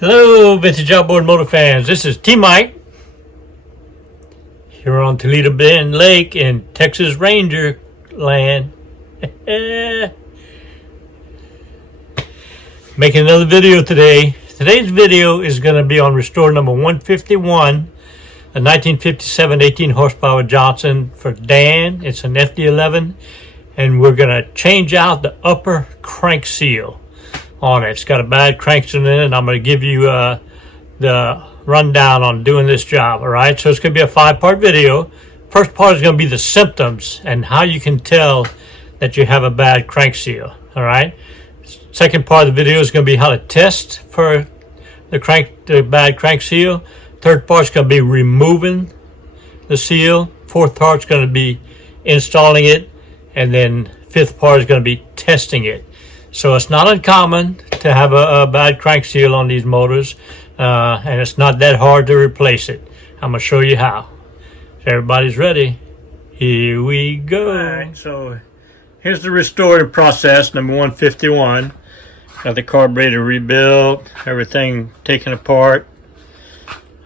Hello, vintage outboard motor fans. This is T-Mike here on Toledo Bend Lake in Texas Ranger land. Making another video today. Today's video is going to be on restore number 151, a 1957 18 horsepower Johnson for Dan. It's an FD-11, and we're going to change out the upper crank seal on it. It's got a bad crank seal in it, and I'm going to give you the rundown on doing this job. All right, so it's going to be a 5-part video. First part is going to be the symptoms and how you can tell that you have a bad crank seal. All right, second part of the video is going to be how to test for the bad crank seal. Third part is going to be removing the seal. Fourth part is going to be installing it, and then fifth part is going to be testing it. So it's not uncommon to have a bad crank seal on these motors, and it's not that hard to replace it. I'm going to show you how. If everybody's ready, here we go. All right, so here's the restoring process, number 151. Got the carburetor rebuilt, everything taken apart,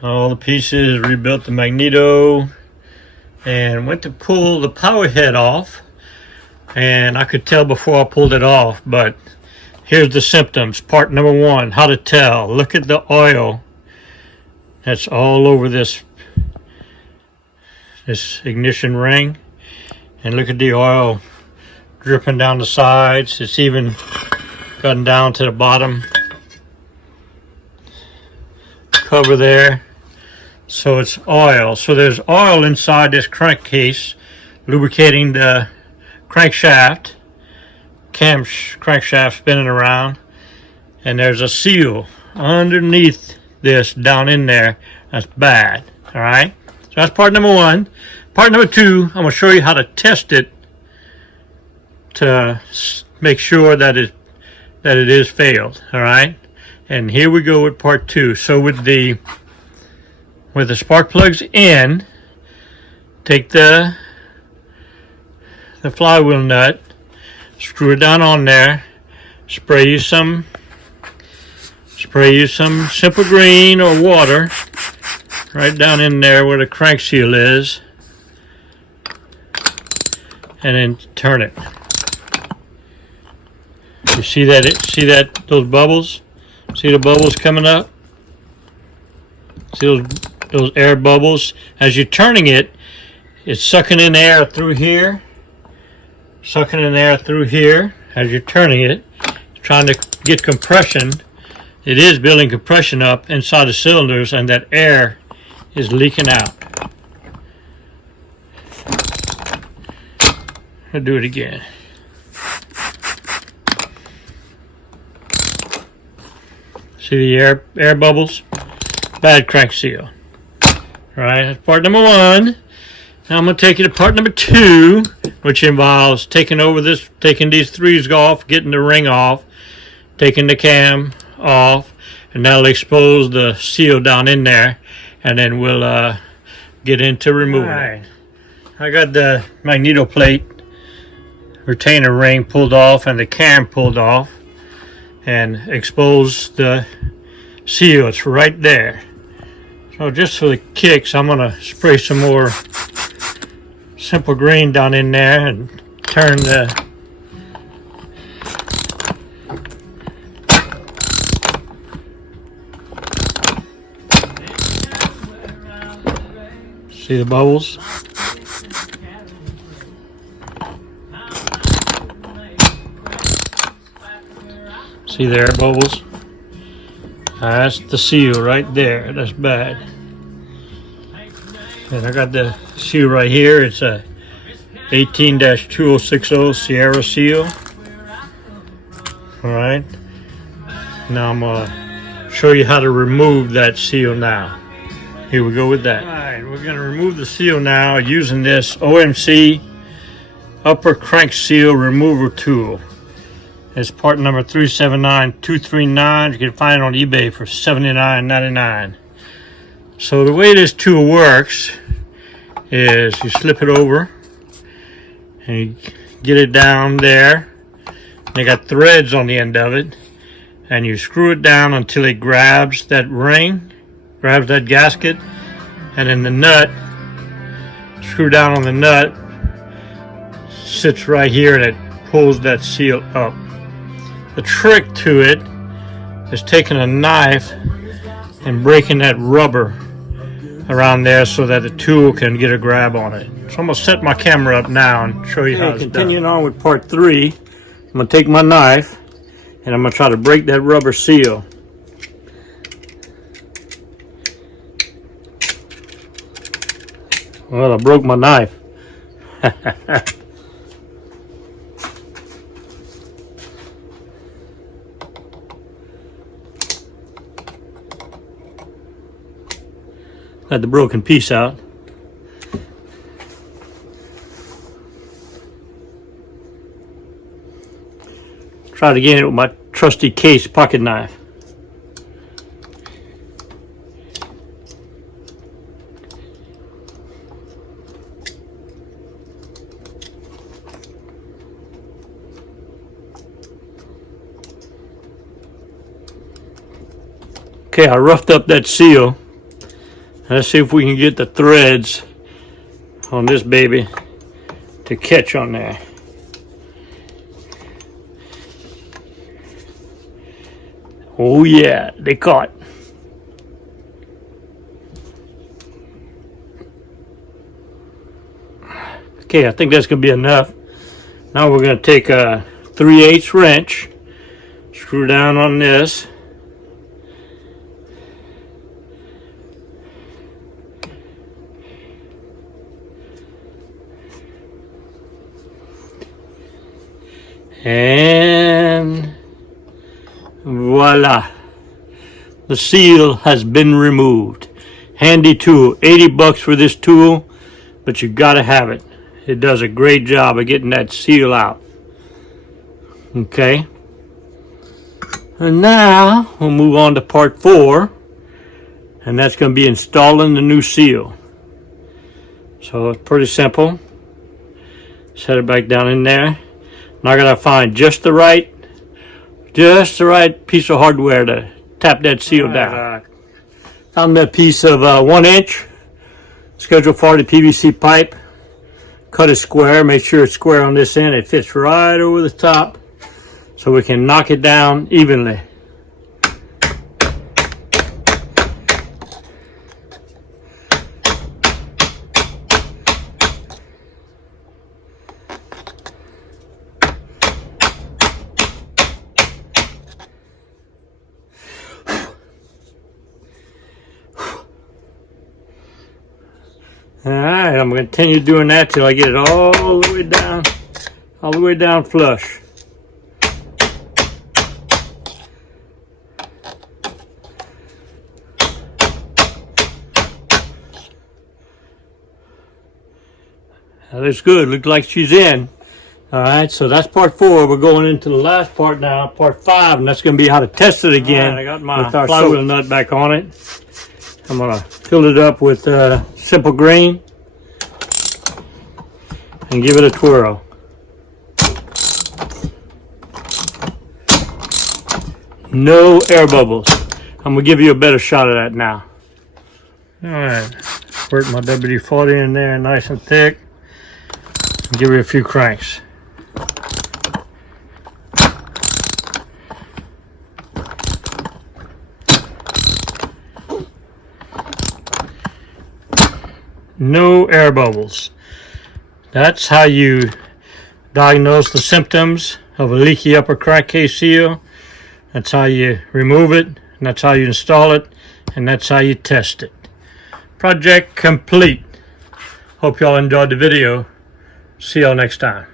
all the pieces, rebuilt the magneto, and went to pull the power head off. And I could tell before I pulled it off, but here's the symptoms. Part number 1, how to tell. Look at the oil that's all over this ignition ring, and look at the oil dripping down the sides. It's even gotten down to the bottom cover there. So it's oil. So there's oil inside this crankcase lubricating the crankshaft, crankshaft spinning around, and there's a seal underneath this down in there that's bad. All right, so that's part number 1. Part number 2, I'm going to show you how to test it to make sure that it is failed. All right, and here we go with part 2. So with the spark plugs in, take the flywheel nut, screw it down on there, spray you some simple green or water right down in there where the crank seal is, and then turn it. You see that those bubbles? See the bubbles coming up? See those air bubbles? As you're turning it, it's sucking in air through here. Sucking in air through here as you're turning it, trying to get compression. It is building compression up inside the cylinders, and that air is leaking out. I'll do it again. See the air bubbles? Bad crank seal. All right, that's part number 1. Now I'm going to take you to part number 2, which involves taking these 3s off, getting the ring off, taking the cam off, and that'll expose the seal down in there, and then we'll get into removing it. I got the magneto plate retainer ring pulled off and the cam pulled off, and exposed the seal. It's right there. So just for the kicks, I'm going to spray some more simple green down in there and turn see the bubbles? See the air bubbles? That's the seal right there. That's bad. And I got the seal right here. It's a 18-2060 Sierra seal. All right. Now I'm gonna show you how to remove that seal now. Here we go with that. All right, we're gonna remove the seal now using this OMC upper crank seal remover tool. It's part number 379239. You can find it on eBay for $79.99. So the way this tool works is you slip it over and you get it down there. They got threads on the end of it, and you screw it down until it grabs that ring, grabs that gasket, and then the nut, screw down on the nut, sits right here and it pulls that seal up. The trick to it is taking a knife and breaking that rubber around there so that the tool can get a grab on it. So I'm going to set my camera up now and show you how it's done. Continuing on with part 3, I'm going to take my knife and I'm going to try to break that rubber seal. Well, I broke my knife. Got the broken piece out. Try it again with my trusty Case pocket knife. Okay, I roughed up that seal. Let's see if we can get the threads on this baby to catch on there. Oh yeah, they caught. Okay, I think that's gonna be enough. Now we're gonna take a 3/8 wrench, screw down on this. And voila, the seal has been removed. Handy tool, 80 bucks for this tool, but you gotta have it. It does a great job of getting that seal out. Okay, and now we'll move on to part 4, and that's going to be installing the new seal. So it's pretty simple. Set it back down in there. Now I gotta find just the right piece of hardware to tap that seal down. Found that piece of 1 inch Schedule 40 PVC pipe. Cut it square. Make sure it's square on this end. It fits right over the top, so we can knock it down evenly. Alright, I'm going to continue doing that till I get it all the way down flush. That looks good. Looks like she's in. Alright, so that's part 4. We're going into the last part now, part 5, and that's going to be how to test it again. I got my flywheel nut back on it. I'm going to fill it up with simple green and give it a twirl. No air bubbles. I'm going to give you a better shot of that now. Alright, squirt my WD-40 in there nice and thick. And give it a few cranks. No air bubbles. That's how you diagnose the symptoms of a leaky upper crankcase seal. That's how you remove it, and that's how you install it, and that's how you test it. Project complete. Hope y'all enjoyed the video. See y'all next time.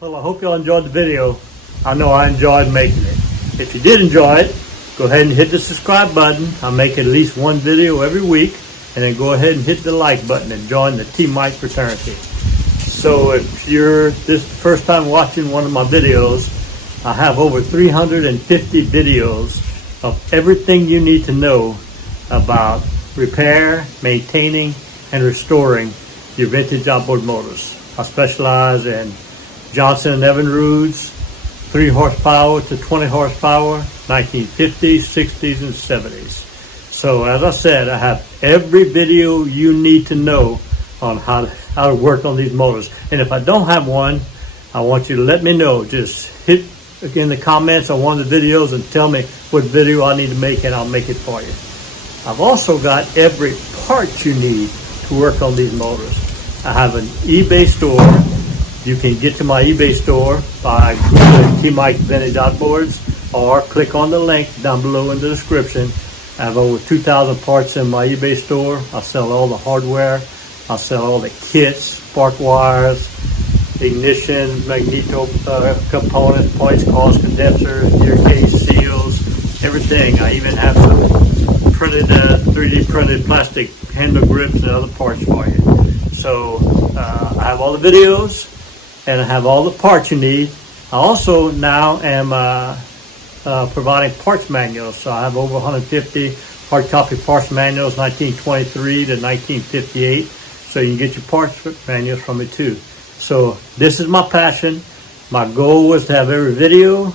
Well, I hope y'all enjoyed the video. I know I enjoyed making it. If you did enjoy it, go ahead and hit the subscribe button. I make at least one video every week. And then go ahead and hit the like button and join the Team Mike fraternity. So if you're this first time watching one of my videos, I have over 350 videos of everything you need to know about repair, maintaining, and restoring your vintage outboard motors. I specialize in Johnson & Evinrude's, 3 horsepower to 20 horsepower, 1950s, 60s, and 70s. So as I said, I have every video you need to know on how to work on these motors. And if I don't have one, I want you to let me know. Just hit in the comments on one of the videos and tell me what video I need to make, and I'll make it for you. I've also got every part you need to work on these motors. I have an eBay store. You can get to my eBay store by going to T-Mike Vintage Outboards, or click on the link down below in the description. I have over 2,000 parts in my eBay store. I sell all the hardware. I sell all the kits, spark wires, ignition, magneto components, points, coils, condensers, gear case, seals, everything. I even have some printed 3D printed plastic handle grips and other parts for you. So I have all the videos and I have all the parts you need. I also now am providing parts manuals. So I have over 150 hard copy parts manuals, 1923 to 1958. So you can get your parts manuals from me too. So this is my passion. My goal was to have every video,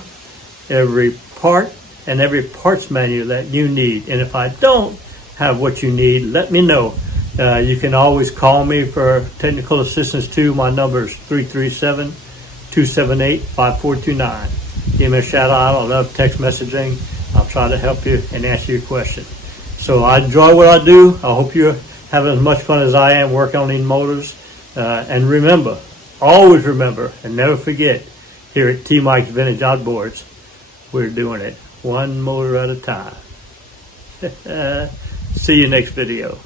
every part, and every parts manual that you need. And if I don't have what you need, let me know. You can always call me for technical assistance too. My number is 337-278-5429. Give me a shout out. I love text messaging. I'll try to help you and answer your question. So I enjoy what I do. I hope you're having as much fun as I am working on these motors. And remember, always remember, and never forget, here at T-Mike's Vintage Outboards, we're doing it one motor at a time. See you next video.